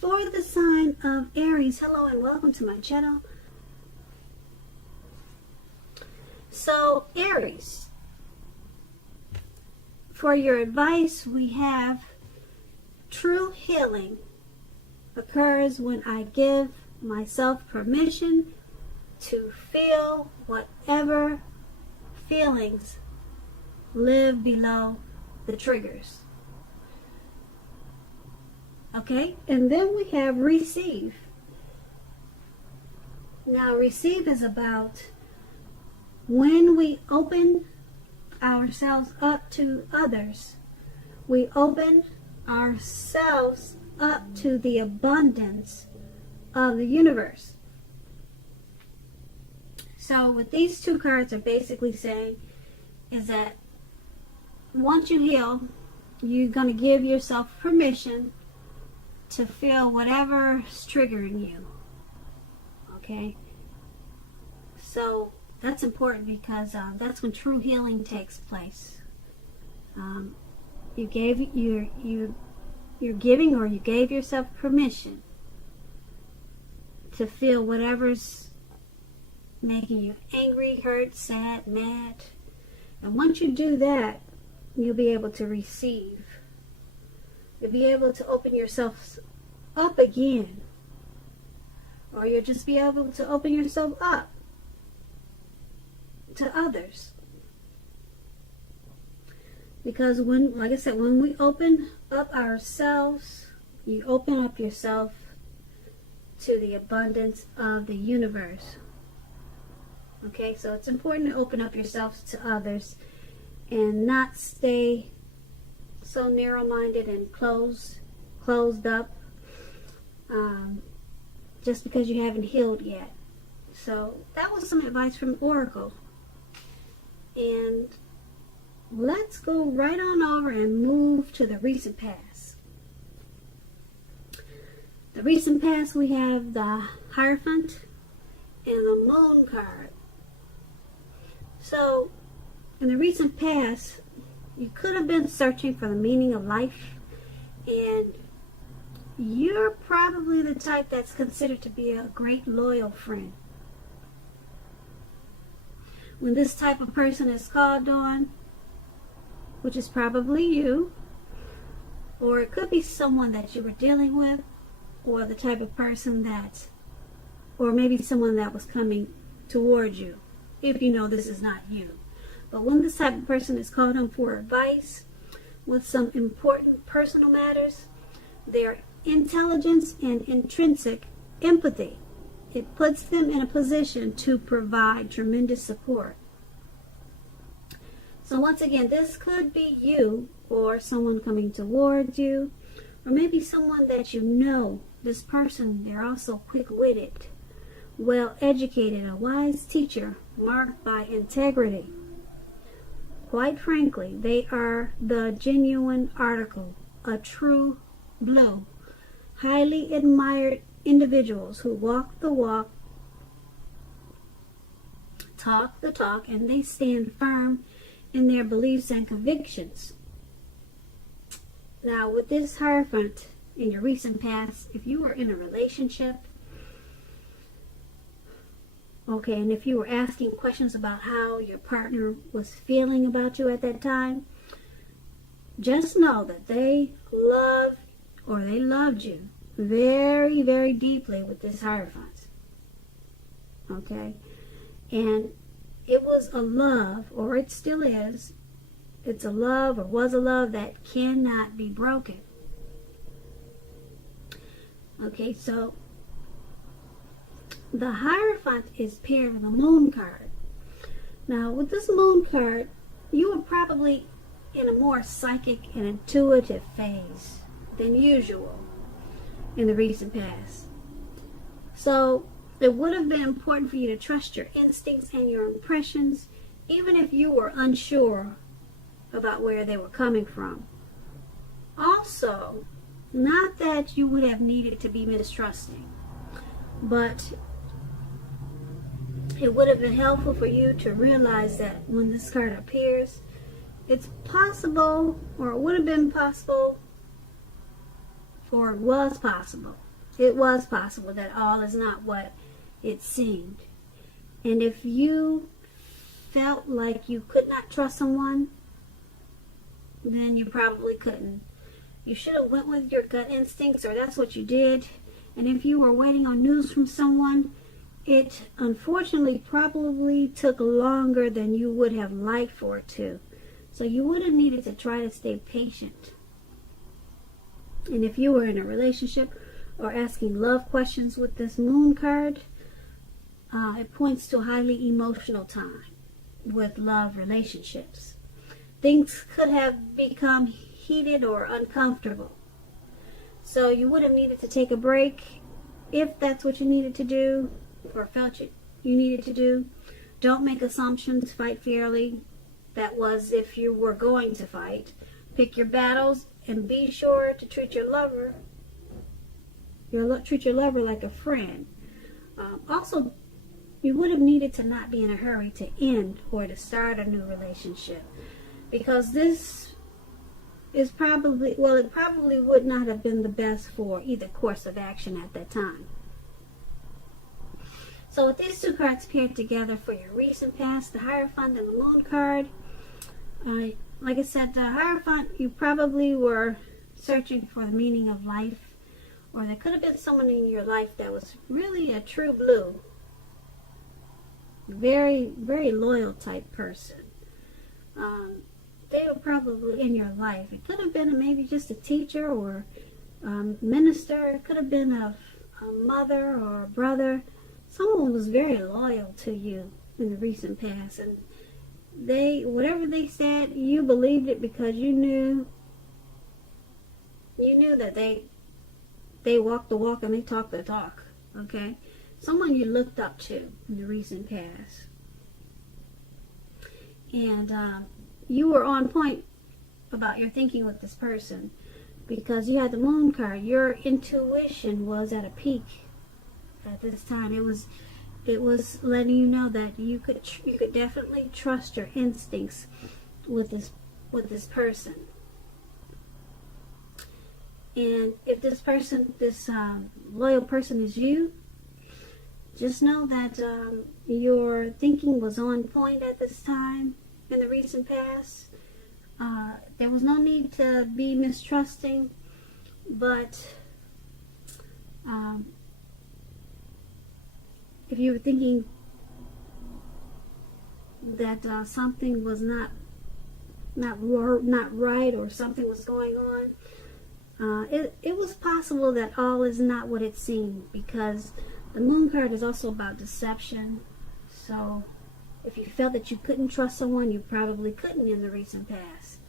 for the sign of Aries. Hello and welcome to my channel. So Aries, for your advice, we have true healing occurs when I give myself permission to feel whatever feelings live below the triggers. Okay, and then we have receive. Now receive is about when we open ourselves up to others. We open ourselves up to the abundance of the universe. So what these two cards are basically saying is that once you heal, you're going to give yourself permission to feel whatever's triggering you. Okay? So that's important because that's when true healing takes place. You're giving, or you gave yourself permission to feel whatever's making you angry, hurt, sad, mad. And once you do that, you'll be able to receive. You'll be able to open yourself up again. Or you'll just be able to open yourself up to others. Because when, like I said, when we open up ourselves, you open up yourself to the abundance of the universe. Okay, so it's important to open up yourself to others and not stay so narrow-minded and closed up just because you haven't healed yet. So that was some advice from Oracle. And let's go right on over and move to the recent past. The recent past, we have the Hierophant and the Moon card. So in the recent past, you could have been searching for the meaning of life, and you're probably the type that's considered to be a great loyal friend. When this type of person is called on, which is probably you, or it could be someone that you were dealing with, or the type of person that, or maybe someone that was coming towards you, if you know this is not you. But when this type of person is called on for advice with some important personal matters, their intelligence and intrinsic empathy, it puts them in a position to provide tremendous support. So once again, this could be you or someone coming towards you, or maybe someone that you know. This person, they're also quick-witted, well-educated, a wise teacher marked by integrity. Quite frankly, they are the genuine article, a true blue, highly admired individuals who walk the walk, talk the talk, and they stand firm in their beliefs and convictions. Now, with this Hierophant in your recent past, if you were in a relationship, okay, and if you were asking questions about how your partner was feeling about you at that time, just know that they loved you very, very deeply with this Hierophant. Okay? And it was a love, or it still is, it's a love, or was a love, that cannot be broken. Okay, so the Hierophant is paired with a Moon card. Now, with this Moon card, you were probably in a more psychic and intuitive phase than usual in the recent past. So it would have been important for you to trust your instincts and your impressions, even if you were unsure about where they were coming from. Also, not that you would have needed to be mistrusting, but it would have been helpful for you to realize that when this card appears, it's possible, or it would have been possible, or it was possible, it was possible that all is not what it seemed. And if you felt like you could not trust someone, then you probably couldn't. You should have went with your gut instincts, or that's what you did. And if you were waiting on news from someone, it unfortunately probably took longer than you would have liked for it to. So you would have needed to try to stay patient. And if you were in a relationship or asking love questions with this moon card, it points to a highly emotional time with love relationships. Things could have become heated or uncomfortable. So you would have needed to take a break if that's what you needed to do or felt you needed to do. Don't make assumptions. Fight fairly. That was if you were going to fight. Pick your battles and be sure to treat your lover like a friend. Also, you would have needed to not be in a hurry to end or to start a new relationship, because this is probably, well, it probably would not have been the best for either course of action at that time. So with these two cards paired together for your recent past, the Hierophant and the Moon card, like I said, the Hierophant, you probably were searching for the meaning of life, or there could have been someone in your life that was really a true blue, very, very loyal type person. They were probably in your life. It could have been maybe just a teacher or minister. It could have been a mother or a brother. Someone was very loyal to you in the recent past, and whatever they said, you believed it because you knew that they walked the walk and they talked the talk. Okay, someone you looked up to in the recent past, and you were on point about your thinking with this person because you had the Moon card. Your intuition was at a peak at this time. It was letting you know that you could definitely trust your instincts with this person. And if this person, this loyal person is you, just know that your thinking was on point at this time in the recent past. There was no need to be mistrusting, but if you were thinking that something was not right, or something was going on, it was possible that all is not what it seemed, because the Moon card is also about deception. So if you felt that you couldn't trust someone, you probably couldn't in the recent past.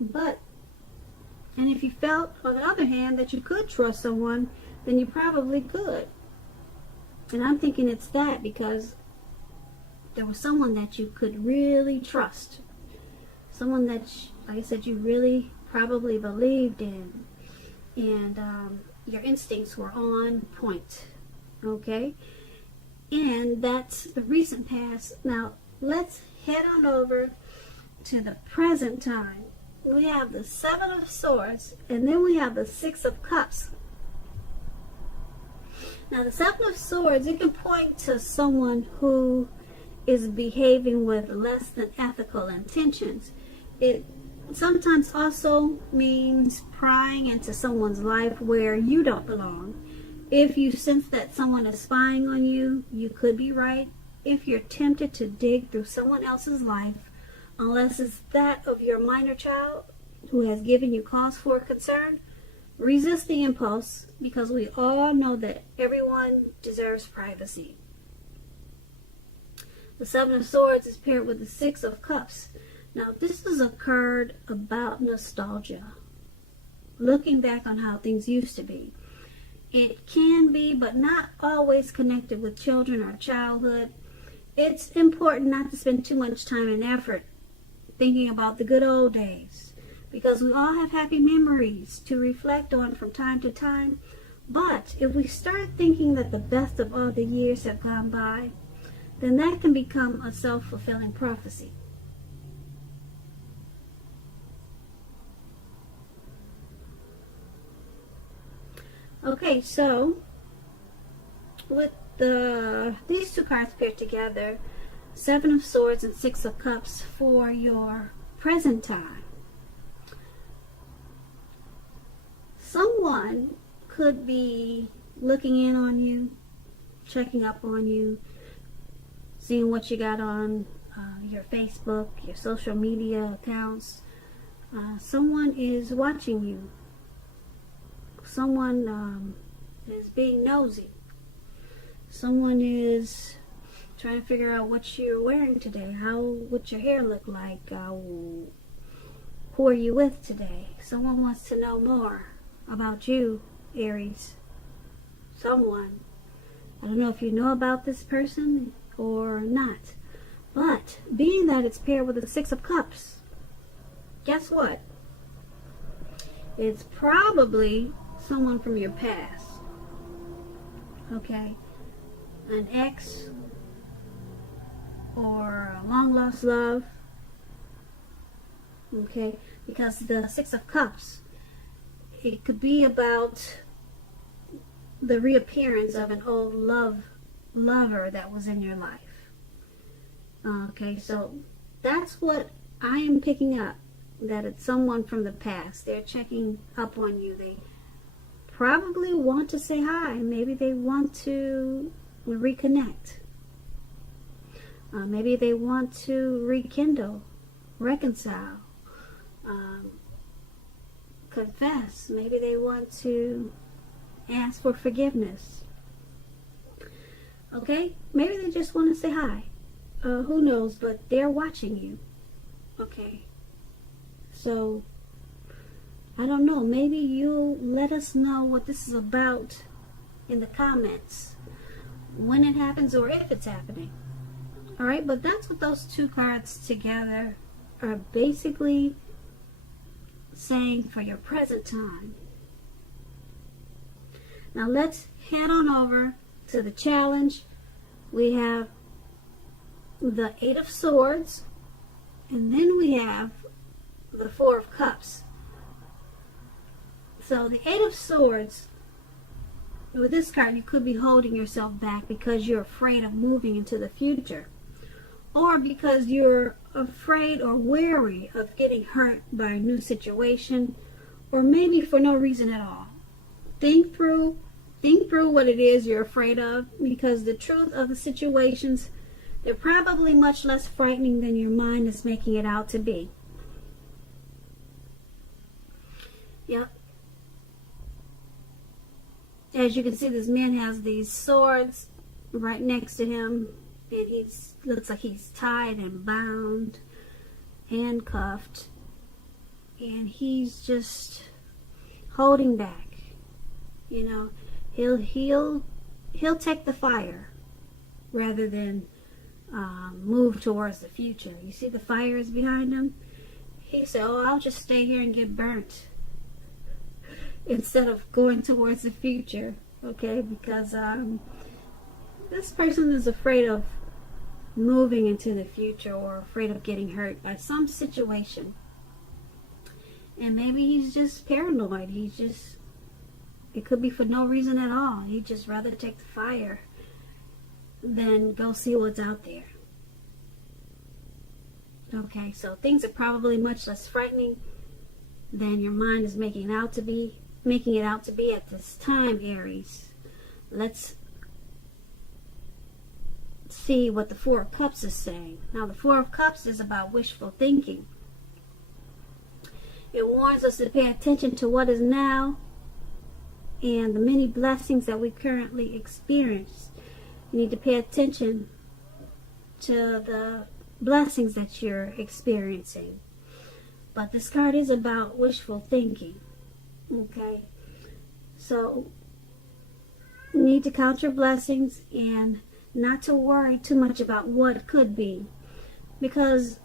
And if you felt, on the other hand, that you could trust someone, then you probably could. And I'm thinking it's that, because there was someone that you could really trust. Someone that, like I said, you really probably believed in. And your instincts were on point. Okay? And that's the recent past. Now, let's head on over to the present time. We have the Seven of Swords, and then we have the Six of Cups. Now, the Seven of Swords, it can point to someone who is behaving with less than ethical intentions. It sometimes also means prying into someone's life where you don't belong. If you sense that someone is spying on you, you could be right. If you're tempted to dig through someone else's life, unless it's that of your minor child who has given you cause for concern, resist the impulse, because we all know that everyone deserves privacy. The Seven of Swords is paired with the Six of Cups. Now, this is a card about nostalgia, looking back on how things used to be. It can be, but not always, connected with children or childhood. It's important not to spend too much time and effort thinking about the good old days, because we all have happy memories to reflect on from time to time. But if we start thinking that the best of all the years have gone by, then that can become a self-fulfilling prophecy. Okay, so with these two cards paired together, Seven of Swords and Six of Cups for your present time. Someone could be looking in on you, checking up on you, seeing what you got on your Facebook, your social media accounts. Someone is watching you. Someone is being nosy. Someone is trying to figure out what you're wearing today. What your hair look like. Who are you with today? Someone wants to know more about you, Aries. Someone. I don't know if you know about this person or not. But being that it's paired with the Six of Cups, guess what? It's probably someone from your past. Okay? An ex or a long lost love. Okay? Because the Six of Cups, it could be about the reappearance of an old lover that was in your life. Okay, so that's what I am picking up, that it's someone from the past. They're checking up on you. They probably want to say hi. Maybe they want to reconnect. Maybe they want to rekindle, reconcile, confess. Maybe they want to ask for forgiveness. Okay? Maybe they just want to say hi. Who knows? But they're watching you. Okay? So, I don't know. Maybe you'll let us know what this is about in the comments. When it happens or if it's happening. Alright? But that's what those two cards together are basically saying for your present time. Now let's head on over to the challenge. We have the Eight of Swords, and then we have the Four of Cups. So the Eight of Swords, with this card, you could be holding yourself back because you're afraid of moving into the future, or because you're afraid or wary of getting hurt by a new situation, or maybe for no reason at all. Think through what it is you're afraid of, because the truth of the situations, they're probably much less frightening than your mind is making it out to be. Yep. As you can see, this man has these swords right next to him, and he looks like he's tied and bound, handcuffed, and he's just holding back. You know, he'll take the fire rather than move towards the future. You see the fire is behind him? He said, oh, I'll just stay here and get burnt instead of going towards the future. Okay, because this person is afraid of moving into the future, or afraid of getting hurt by some situation. And maybe he's just paranoid. It could be for no reason at all. He'd just rather take the fire than go see what's out there. Okay, so things are probably much less frightening than your mind is making it out to be at this time, Aries. Let's see what the Four of Cups is saying. Now, the Four of Cups is about wishful thinking. It warns us to pay attention to what is now and the many blessings that we currently experience. You need to pay attention to the blessings that you're experiencing. But this card is about wishful thinking. Okay? So, you need to count your blessings and not to worry too much about what could be. Because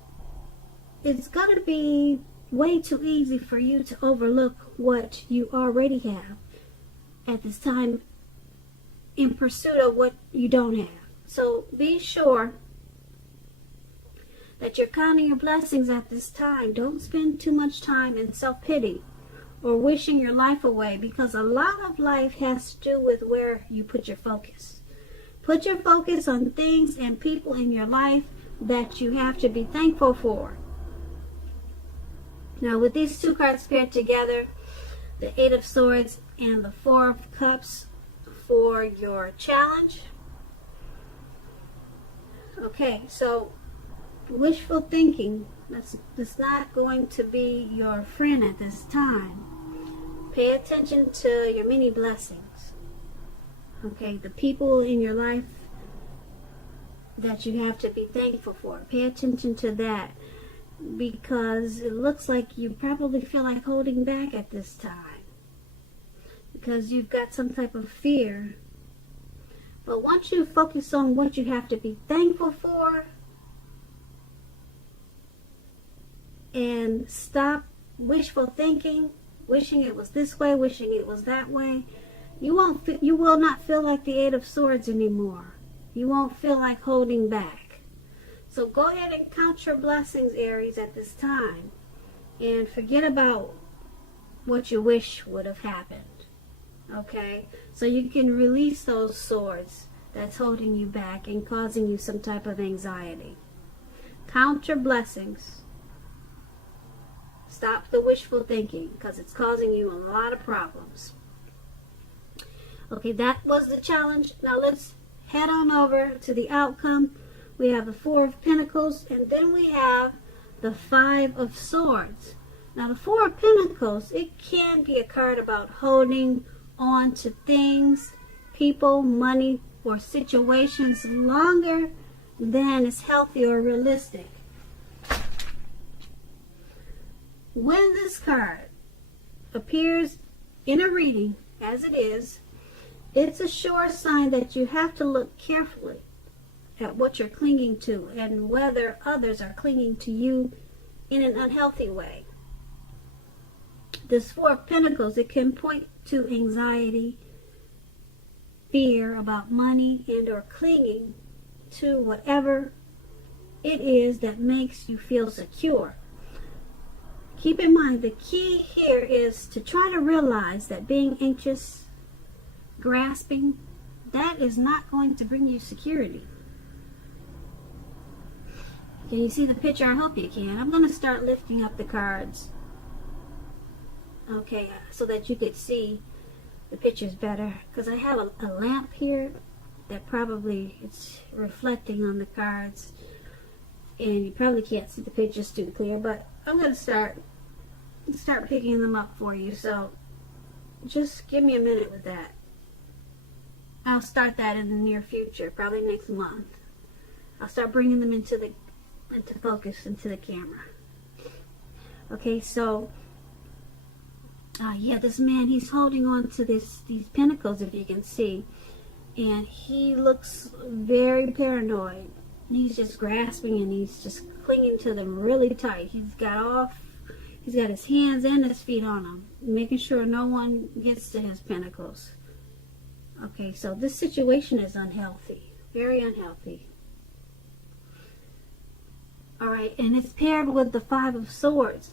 it's going to be way too easy for you to overlook what you already have at this time in pursuit of what you don't have. So be sure that you're counting your blessings at this time. Don't spend too much time in self-pity or wishing your life away, because a lot of life has to do with where you put your focus. Put your focus on things and people in your life that you have to be thankful for. Now, with these two cards paired together, the Eight of Swords and the Four of Cups for your challenge. Okay, so wishful thinking, that's not going to be your friend at this time. Pay attention to your many blessings. Okay, the people in your life that you have to be thankful for. Pay attention to that, because it looks like you probably feel like holding back at this time, because you've got some type of fear. But once you focus on what you have to be thankful for and stop wishful thinking, wishing it was this way, wishing it was that way, you will not feel like the Eight of Swords anymore. You won't feel like holding back. So go ahead and count your blessings, Aries, at this time, and forget about what you wish would have happened. Okay? So you can release those swords that's holding you back and causing you some type of anxiety. Count your blessings. Stop the wishful thinking, because it's causing you a lot of problems. Okay, that was the challenge. Now let's head on over to the outcome. We have the Four of Pentacles, and then we have the Five of Swords. Now the Four of Pentacles, it can be a card about holding on to things, people, money, or situations longer than is healthy or realistic. When this card appears in a reading, as it is, it's a sure sign that you have to look carefully at what you're clinging to and whether others are clinging to you in an unhealthy way. This Four of Pentacles, it can point to anxiety, fear about money, and or clinging to whatever it is that makes you feel secure. Keep in mind, the key here is to try to realize that being anxious, grasping, that is not going to bring you security. Can you see the picture? I hope you can. I'm going to start lifting up the cards. Okay, so that you could see the pictures better. Because I have a lamp here that probably it's reflecting on the cards. And you probably can't see the pictures too clear. But I'm going to start picking them up for you. So just give me a minute with that. I'll start that in the near future, probably next month. I'll start bringing them into focus, into the camera. Okay, so yeah, this man, he's holding on to these pentacles, if you can see, and he looks very paranoid. He's just grasping and he's just clinging to them really tight. He's got his hands and his feet on them, making sure no one gets to his pentacles. Okay, so this situation is unhealthy, very unhealthy. Alright, and it's paired with the Five of Swords.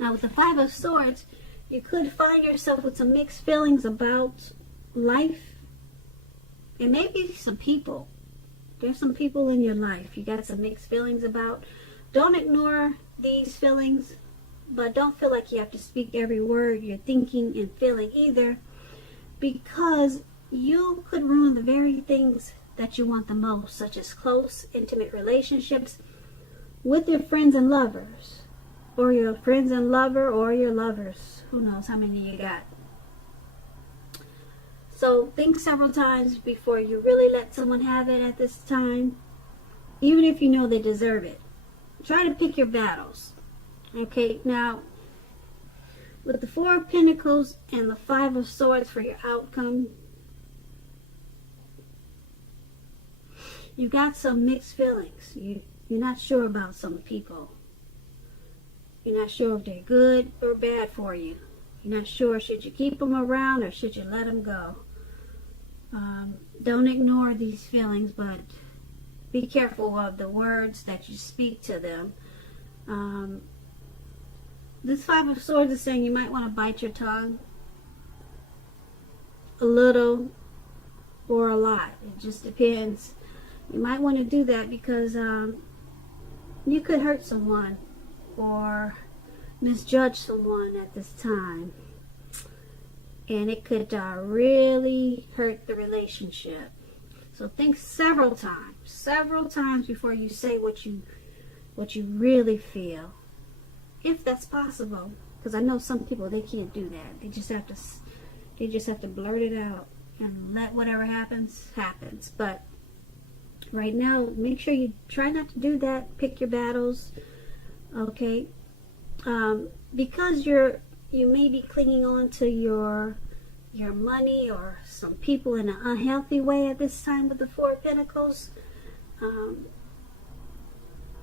Now with the Five of Swords, you could find yourself with some mixed feelings about life and maybe some people. There's some people in your life you got some mixed feelings about. Don't ignore these feelings, but don't feel like you have to speak every word you're thinking and feeling either, because you could ruin the very things that you want the most, such as close, intimate relationships with your friends and lovers, or your friends and lover, or your lovers. Who knows how many you got. So think several times before you really let someone have it at this time, even if you know they deserve it. Try to pick your battles. Okay, now with the Four of Pentacles and the Five of Swords for your outcome, you got some mixed feelings. You're not sure about some people. You're not sure if they're good or bad for you. You're not sure, should you keep them around or should you let them go? Don't ignore these feelings, but be careful of the words that you speak to them. This Five of Swords is saying you might want to bite your tongue a little or a lot. It just depends. You might want to do that because you could hurt someone or misjudge someone at this time, and it could really hurt the relationship. So think several times before you say what you really feel, if that's possible. Because I know some people, they can't do that. They just have to blurt it out and let whatever happens. But right now, make sure you try not to do that. Pick your battles, okay? Because you may be clinging on to your money or some people in an unhealthy way at this time with the Four of Pentacles.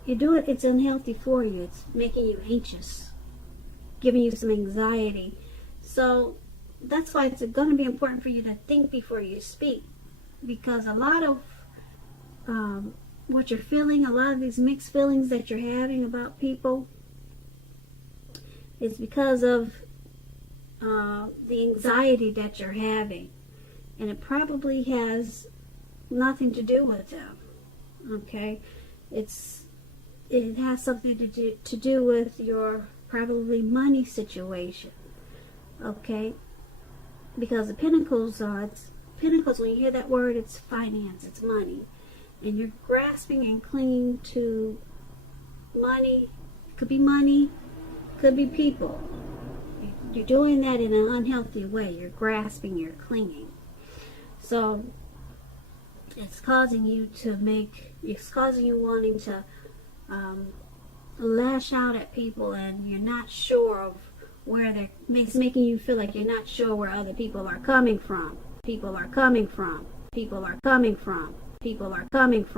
You do it, it's unhealthy for you. It's making you anxious, giving you some anxiety. So that's why it's going to be important for you to think before you speak, because a lot of what you're feeling, a lot of these mixed feelings that you're having about people, is because of the anxiety that you're having, and it probably has nothing to do with them. Okay, it has something to do with your probably money situation. Okay, because the Pentacles, Pentacles, when you hear that word, it's finance, it's money, and you're grasping and clinging to money. It could be people. You're doing that in an unhealthy way. You're grasping, you're clinging. So it's causing you wanting to lash out at people, and you're not sure of where it's making you feel like you're not sure where other people are coming from. People are coming from.